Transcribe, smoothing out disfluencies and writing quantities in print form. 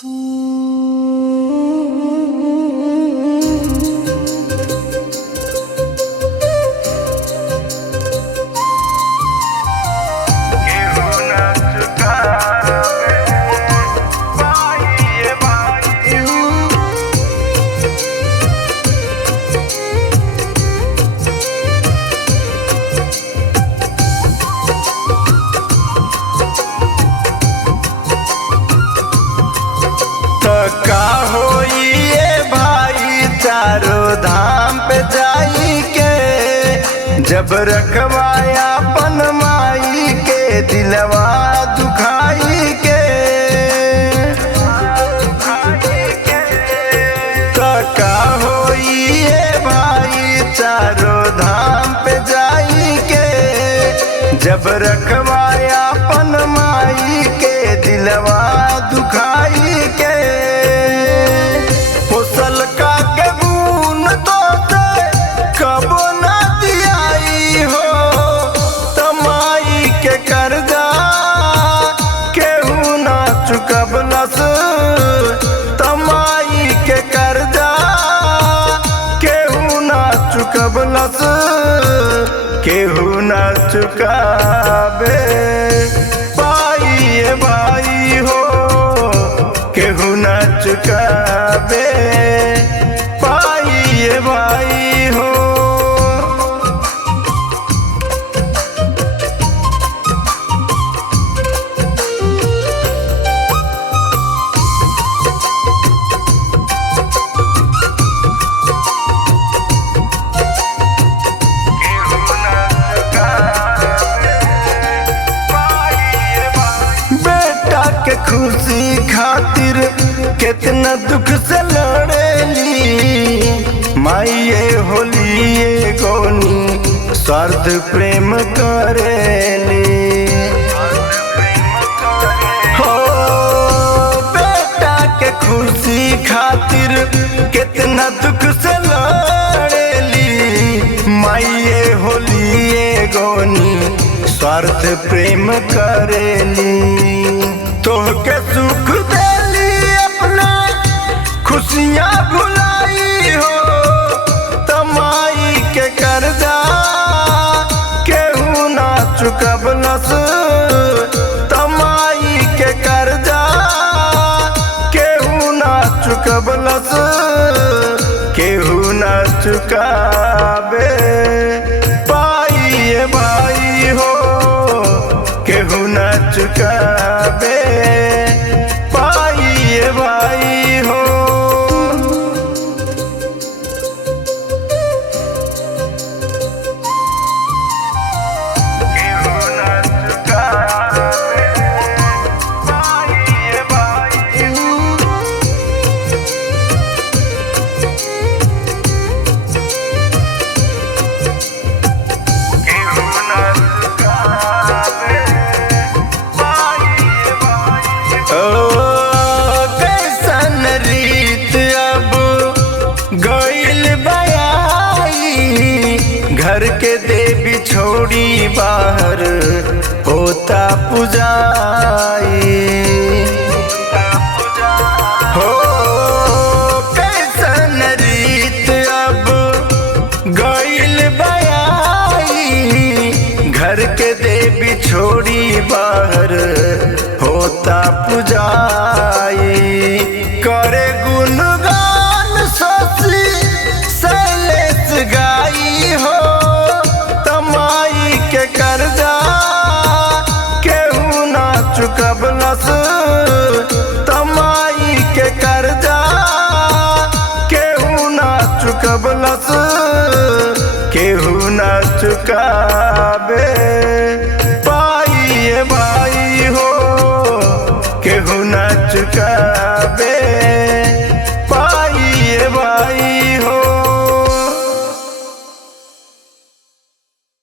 का होई ये भाई चारों धाम पे जाई के, जब रखवाया अपन माई के दिलवा दुखाई के। का होई ये भाई चारों धाम पे जाई के, जब रखवाया अपन माई के दिलवा दुखाई के। फसल का गेहूं तो कबो ना दियाई हो, तमाई के कर्जा केहू ना चुकबलस। तमाई के कर्जा केहू ना चुकबलस, केहू ना चुकाबे पाई भाई हो, केहू ना चुकाबे पाई भाई हो। बेटा के खुशी खातिर कितना दुख से लड़ेली, माइये होलिए गोनी स्वार्थ प्रेम करेली। हो बेटा के खुशी खातिर कितना दुख से लड़ेली, माइये होलिए गोनी स्वार्थ प्रेम करेली। तोहके सुख देली अपना खुशियाँ भुलाई हो, तमाई के कर्जा केहू ना चुकबलस। तमाई के कर्जा केहू ना चुकबलस, केहू ना चुकाबे पाई भाई हो, केहू ना चुकाबे पाई भाई हो। केहू ना चुकाबे पाई भाई हो। कैसन रीत अब गइल बयाई, घर के देवी छोड़ी बाहर होता पुजाई। हो कैसन रीत अब गइल बयाई, घर के देवी छोड़ी बाहर होता पुजाई। करे गुणगान शशि शैलेश गाई हो, तमाई के कर्जा केहू ना चुकबलस। तमाई के कर्जा केहू ना चुकबलस, केहू ना चुकाबे पाई भाई हो, केहू ना चुकाबे